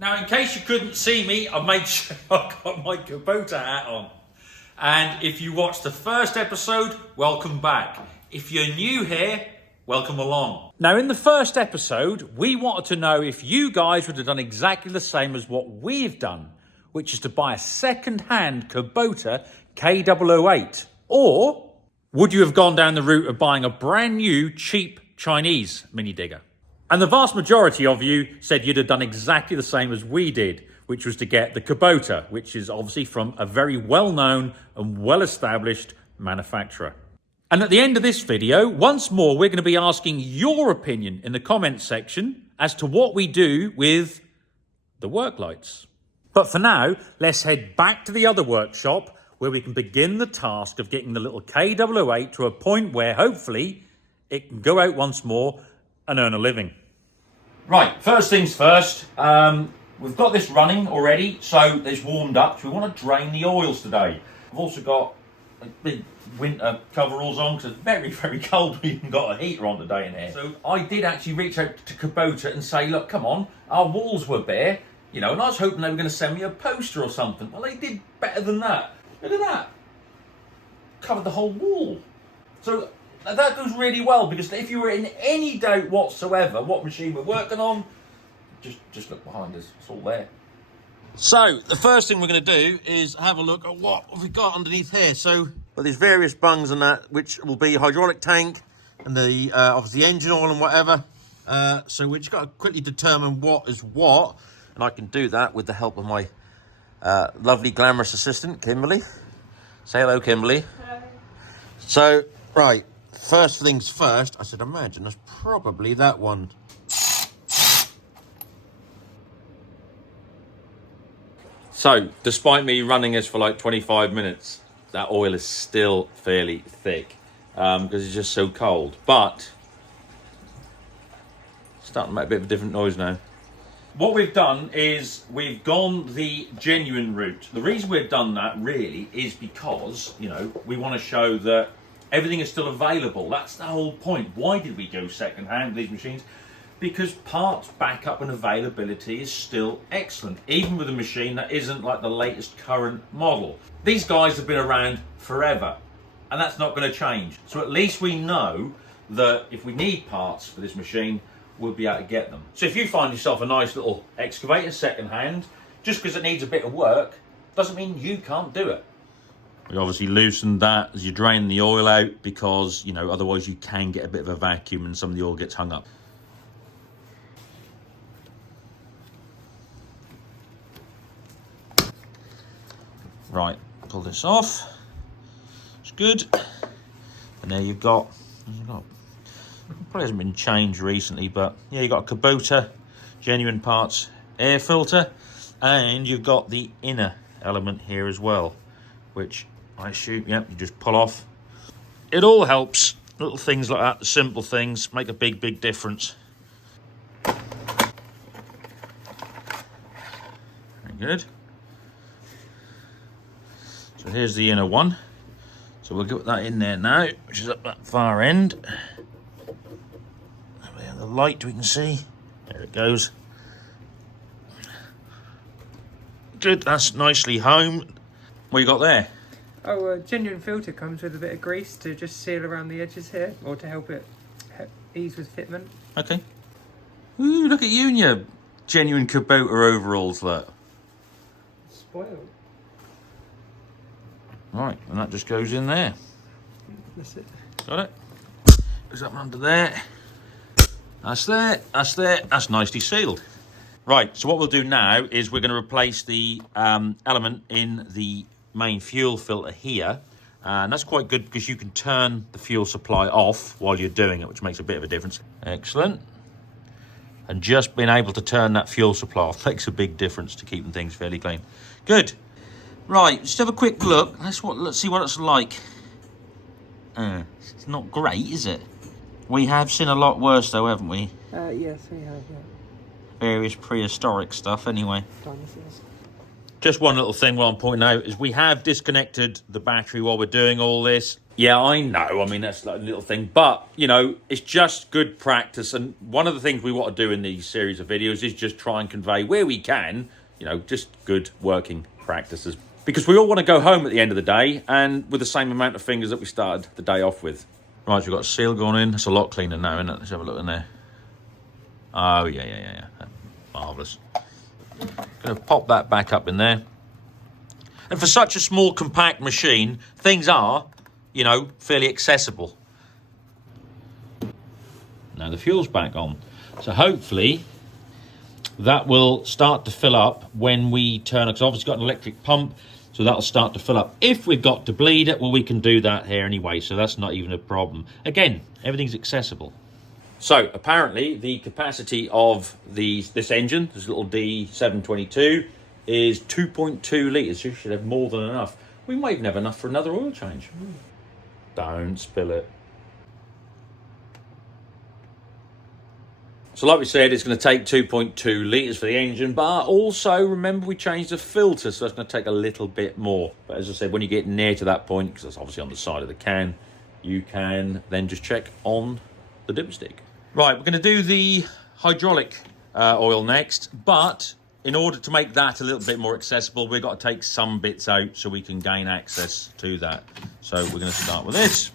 Now, in case you couldn't see me, I made sure I got my Kubota hat on. And if you watched the first episode, welcome back. If you're new here, welcome along. Now, in the first episode, we wanted to know if you guys would have done exactly the same as what we've done, which is to buy a second-hand Kubota K008. Or would you have gone down the route of buying a brand new, cheap Chinese mini digger? And the vast majority of you said you'd have done exactly the same as we did, which was to get the Kubota, which is obviously from a very well-known and well-established manufacturer. And at the end of this video, once more, we're going to be asking your opinion in the comments section as to what we do with the work lights. But for now, let's head back to the other workshop where we can begin the task of getting the little K008 to a point where hopefully it can go out once more and earn a living. Right, first things first, we've got this running already, so it's warmed up, so we want to drain the oils today. I've also got big winter coveralls on because it's very, very cold. We even got a heater on today in here. So I did actually reach out to Kubota and say, look, come on, our walls were bare, you know, and I was hoping they were going to send me a poster or something. Well, they did better than that. Look at that. Covered the whole wall. So that goes really well, because if you were in any doubt whatsoever what machine we're working on, just look behind us, it's all there. So the first thing we're going to do is have a look at what we've got underneath here. So well, there's various bungs and that, which will be hydraulic tank and the obviously engine oil and whatever. So we've just got to quickly determine what is what, and I can do that with the help of my lovely glamorous assistant, Kimberly. Say hello, Kimberly. Hello. So right. First things first, I said, imagine that's probably that one. So, despite me running this for like 25 minutes, that oil is still fairly thick because it's just so cold. But, it's starting to make a bit of a different noise now. What we've done is we've gone the genuine route. The reason we've done that really is because, you know, we want to show that everything is still available. That's the whole point. Why did we go second-hand with these machines? Because parts backup and availability is still excellent, even with a machine that isn't like the latest current model. These guys have been around forever, and that's not going to change. So at least we know that if we need parts for this machine, we'll be able to get them. So if you find yourself a nice little excavator second-hand, just because it needs a bit of work, doesn't mean you can't do it. We obviously loosened that as you drain the oil out because, you know, otherwise you can get a bit of a vacuum and some of the oil gets hung up. Right, pull this off. It's good. And there you've got probably hasn't been changed recently, but yeah, you've got a Kubota genuine parts air filter, and you've got the inner element here as well, which I assume, yep, you just pull off. It all helps. Little things like that, the simple things, make a big, big difference. Very good. So here's the inner one. So we'll get that in there now, which is up that far end. There, the light we can see. There it goes. Good, that's nicely home. What you got there? Oh, a genuine filter comes with a bit of grease to just seal around the edges here, or to help it ease with fitment. Okay. Ooh, look at you and your genuine Kubota overalls, look. Spoiled. Right, and that just goes in there. That's it. Got it? Goes up under there. That's there, that's there, that's nicely sealed. Right, so what we'll do now is we're going to replace the element in the main fuel filter here, and that's quite good because you can turn the fuel supply off while you're doing it, which makes a bit of a difference. Excellent. And just being able to turn that fuel supply off makes a big difference to keeping things fairly clean. Good. Right, just have a quick look. Let's see what it's like. It's not great, is it? We have seen a lot worse though, haven't we? Yes, we have, yeah. Various prehistoric stuff anyway. Dinosaurs. Just one little thing while I'm pointing out is we have disconnected the battery while we're doing all this. Yeah, I know. I mean, that's like a little thing. But, you know, it's just good practice. And one of the things we want to do in these series of videos is just try and convey where we can, you know, just good working practices. Because we all want to go home at the end of the day and with the same amount of fingers that we started the day off with. Right, so we've got a seal going in. It's a lot cleaner now, isn't it? Let's have a look in there. Oh, yeah. Marvellous. Going to pop that back up in there. And for such a small, compact machine, things are, you know, fairly accessible. Now the fuel's back on. So hopefully that will start to fill up when we turn it. Because obviously it's got an electric pump, so that'll start to fill up. If we've got to bleed it, well, we can do that here anyway, so that's not even a problem. Again, everything's accessible. So apparently the capacity of this engine, this little D722, is 2.2 litres. You should have more than enough. We might even have enough for another oil change. Don't spill it. So like we said, it's going to take 2.2 litres for the engine, but also remember we changed the filter, so that's going to take a little bit more. But as I said, when you get near to that point, because that's obviously on the side of the can, you can then just check on the dipstick. Right, we're going to do the hydraulic oil next, but in order to make that a little bit more accessible, we've got to take some bits out so we can gain access to that. So we're going to start with this.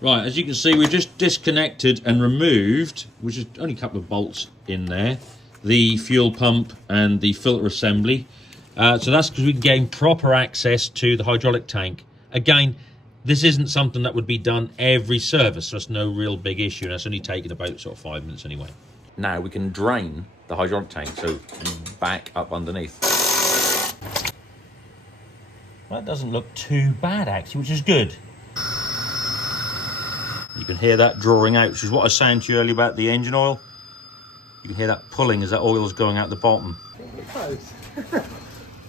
Right, as you can see, we've just disconnected and removed, which is only a couple of bolts in there, the fuel pump and the filter assembly. So that's because we can gain proper access to the hydraulic tank. Again, this isn't something that would be done every service, so it's no real big issue, and it's only taken about sort of 5 minutes anyway. Now we can drain the hydraulic tank, so back up underneath. Well, that doesn't look too bad actually, which is good. You can hear that drawing out, which is what I was saying to you earlier about the engine oil. You can hear that pulling as that oil's going out the bottom. Close.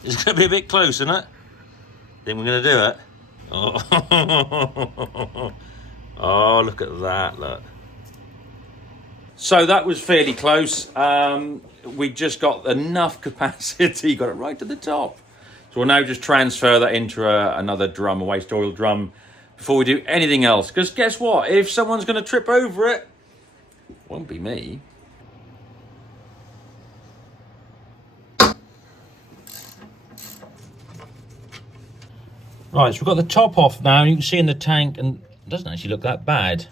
It's going to be a bit close, isn't it? Then we're going to do it. Oh. Oh, look at that, look. So that was fairly close. We just got enough capacity, got it right to the top. So we'll now just transfer that into another drum, a waste oil drum, before we do anything else. Because guess what? If someone's going to trip over it, it won't be me. Right, so we've got the top off now. You can see in the tank, and it doesn't actually look that bad.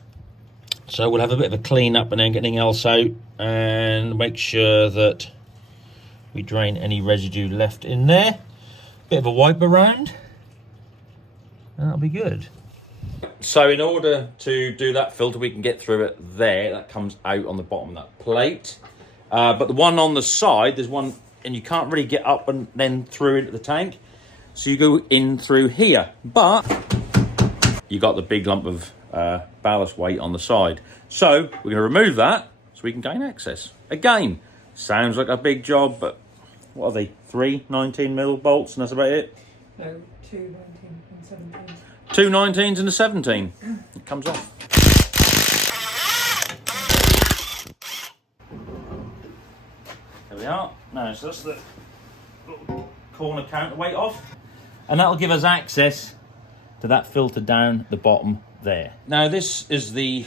So we'll have a bit of a clean up and then get anything else out and make sure that we drain any residue left in there. Bit of a wipe around, and that'll be good. So in order to do that filter, we can get through it there. That comes out on the bottom of that plate. But the one on the side, there's one, and you can't really get up and then through into the tank. So you go in through here, but you got the big lump of ballast weight on the side. So we're going to remove that so we can gain access. Again, sounds like a big job, but what are they? 3 19mm bolts, and that's about it? No, 2 19 and 17. 2 19s and a 17. It comes off. There we are. Now, so that's the little corner counterweight off. And that'll give us access to that filter down the bottom there. Now, this is the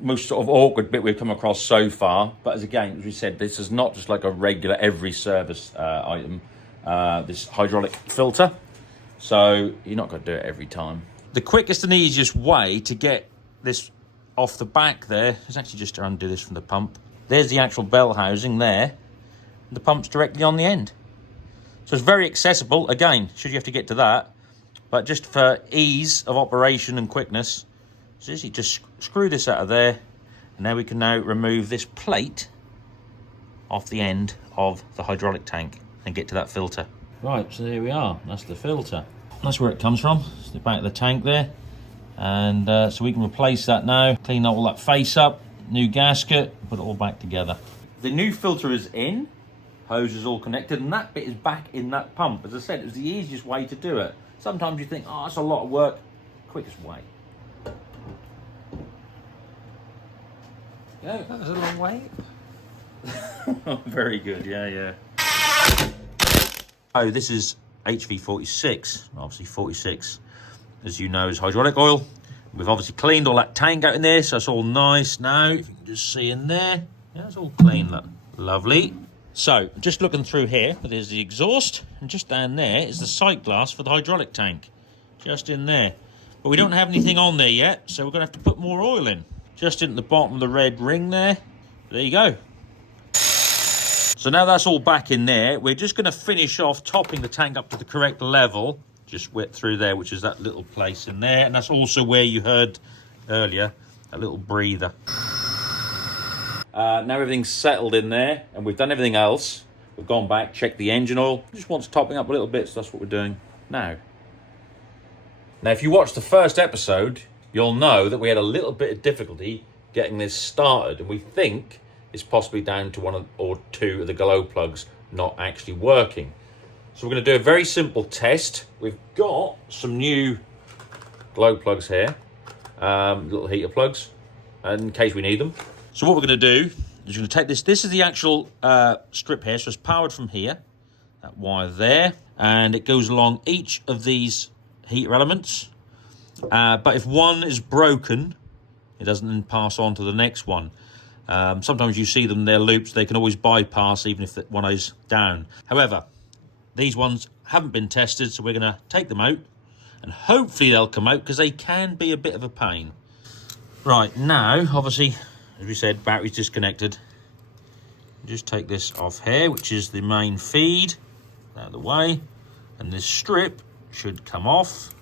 most sort of awkward bit we've come across so far. But as again, as we said, this is not just like a regular every service item, this hydraulic filter. So you're not going to do it every time. The quickest and easiest way to get this off the back there is actually just to undo this from the pump. There's the actual bell housing there. The pump's directly on the end. So it's very accessible. Again, should you have to get to that, but just for ease of operation and quickness, so you just screw this out of there, and now we can now remove this plate off the end of the hydraulic tank and get to that filter. Right, so there we are. That's the filter. That's where it comes from. It's the back of the tank there. And so we can replace that now, clean all that face up, new gasket, put it all back together. The new filter is in, hose is all connected, and that bit is back in that pump. As I said, it was the easiest way to do it. Sometimes you think, oh, that's a lot of work. Quickest way. Yeah, that was a long way. Very good, yeah. Oh, this is HV46, obviously 46, as you know, is hydraulic oil. We've obviously cleaned all that tank out in there, so it's all nice now. If you can just see in there, yeah, it's all clean, look. Lovely. So, just looking through here, there's the exhaust, and just down there is the sight glass for the hydraulic tank. Just in there. But we don't have anything on there yet, so we're going to have to put more oil in. Just into the bottom of the red ring there. There you go. So now that's all back in there, we're just going to finish off topping the tank up to the correct level. Just wet through there, which is that little place in there. And that's also where you heard earlier, a little breather. Now everything's settled in there, and we've done everything else. We've gone back, checked the engine oil. Just wants topping up a little bit, so that's what we're doing now. Now, if you watched the first episode, you'll know that we had a little bit of difficulty getting this started, and we think it's possibly down to one or two of the glow plugs not actually working. So we're going to do a very simple test. We've got some new glow plugs here, little heater plugs, in case we need them. So what we're going to do is we're going to take this. This is the actual strip here, so it's powered from here, that wire there, and it goes along each of these heater elements. But if one is broken, it doesn't then pass on to the next one. Sometimes you see them, they're loops, they can always bypass even if one is down. However, these ones haven't been tested, so we're going to take them out, and hopefully they'll come out, because they can be a bit of a pain. Right, now, obviously, as we said, battery's disconnected. Just take this off here, which is the main feed, out of the way, and this strip should come off.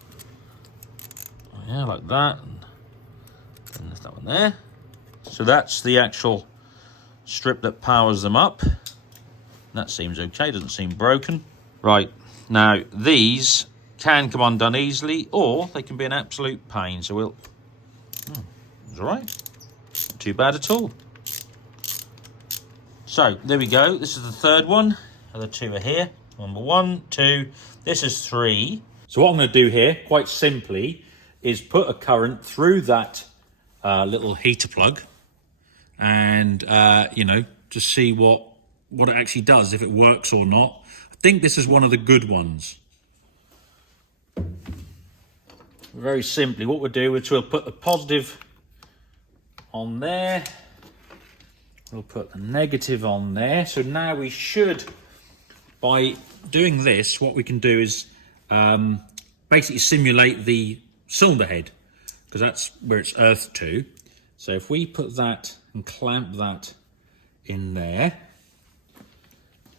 Yeah, like that. And there's that one there. So that's the actual strip that powers them up. That seems okay, doesn't seem broken. Right, now these can come undone easily, or they can be an absolute pain. So we'll... it's all right. Not too bad at all. So, there we go. This is the third one. The other two are here. Number 1, 2, this is 3. So what I'm going to do here, quite simply, is put a current through that little heater plug, and, you know, to see what it actually does, if it works or not. I think this is one of the good ones. Very simply, what we'll do is we'll put the positive on there. We'll put the negative on there. So now we should, by doing this, what we can do is basically simulate the cylinder head, because that's where it's earthed to. So if we put that and clamp that in there,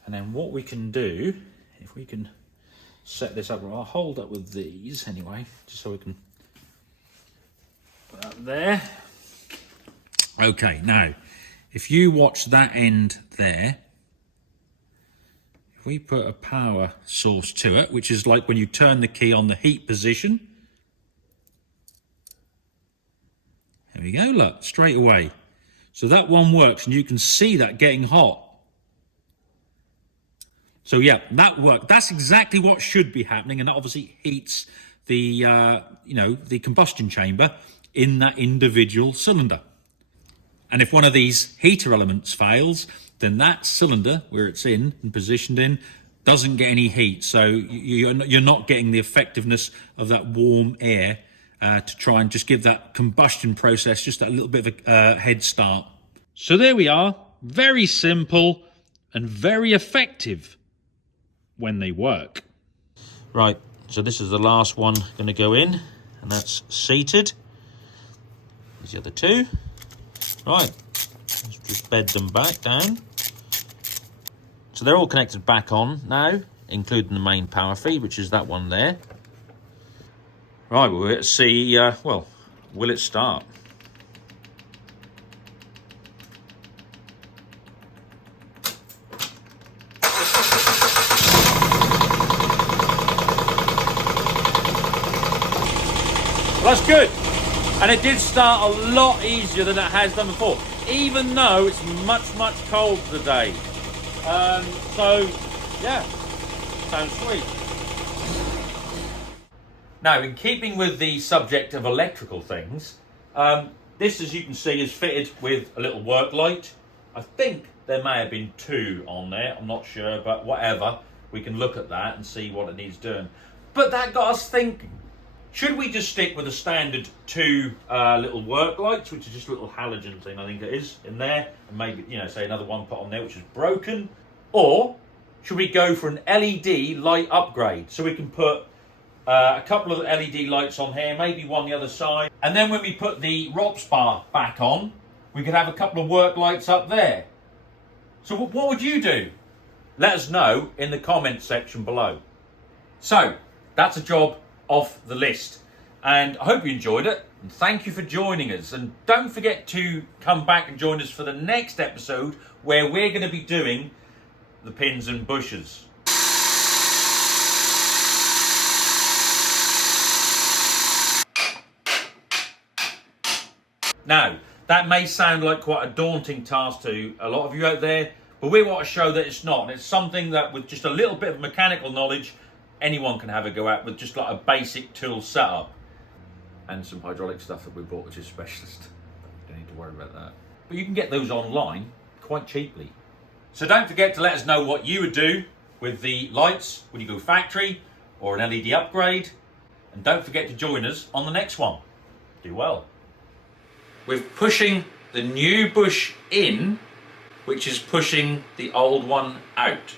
and then what we can do, if we can set this up, I'll hold up with these anyway, just so we can put that there. Okay, now, if you watch that end there, if we put a power source to it, which is like when you turn the key on the heat position, there we go, look, straight away. So that one works, and you can see that getting hot. So yeah, that worked. That's exactly what should be happening, and that obviously heats the, you know, the combustion chamber in that individual cylinder. And if one of these heater elements fails, then that cylinder, where it's in and positioned in, doesn't get any heat. So you're not getting the effectiveness of that warm air to try and just give that combustion process just a little bit of a head start. So there we are. Very simple and very effective when they work. Right, so this is the last one going to go in, and that's seated. There's the other two. Right, let's just bed them back down. So they're all connected back on now, including the main power feed, which is that one there. Right, well, let's see, well, will it start? Well, that's good. And it did start a lot easier than it has done before, even though it's much colder today. So, yeah, sounds sweet. Now, in keeping with the subject of electrical things, this, as you can see, is fitted with a little work light. I think there may have been 2 on there, I'm not sure, but whatever. we can look at that and see what it needs doing. But that got us thinking, should we just stick with the standard 2 little work lights, which is just a little halogen thing, I think it is, in there, and maybe, you know, say another one put on there which is broken? Or should we go for an LED light upgrade? So we can put a couple of LED lights on here, maybe one the other side. And then when we put the ROPS bar back on, we could have a couple of work lights up there. So what would you do? Let us know in the comments section below. So that's a job off the list. And I hope you enjoyed it. And thank you for joining us. And don't forget to come back and join us for the next episode where we're going to be doing the pins and bushes. Now, that may sound like quite a daunting task to a lot of you out there, but we want to show that it's not. And it's something that with just a little bit of mechanical knowledge, anyone can have a go at with just like a basic tool setup. And some hydraulic stuff that we bought, which is specialist. Don't need to worry about that. But you can get those online quite cheaply. So don't forget to let us know what you would do with the lights when you go factory or an LED upgrade. And don't forget to join us on the next one. Do well. We're pushing the new bush in, which is pushing the old one out.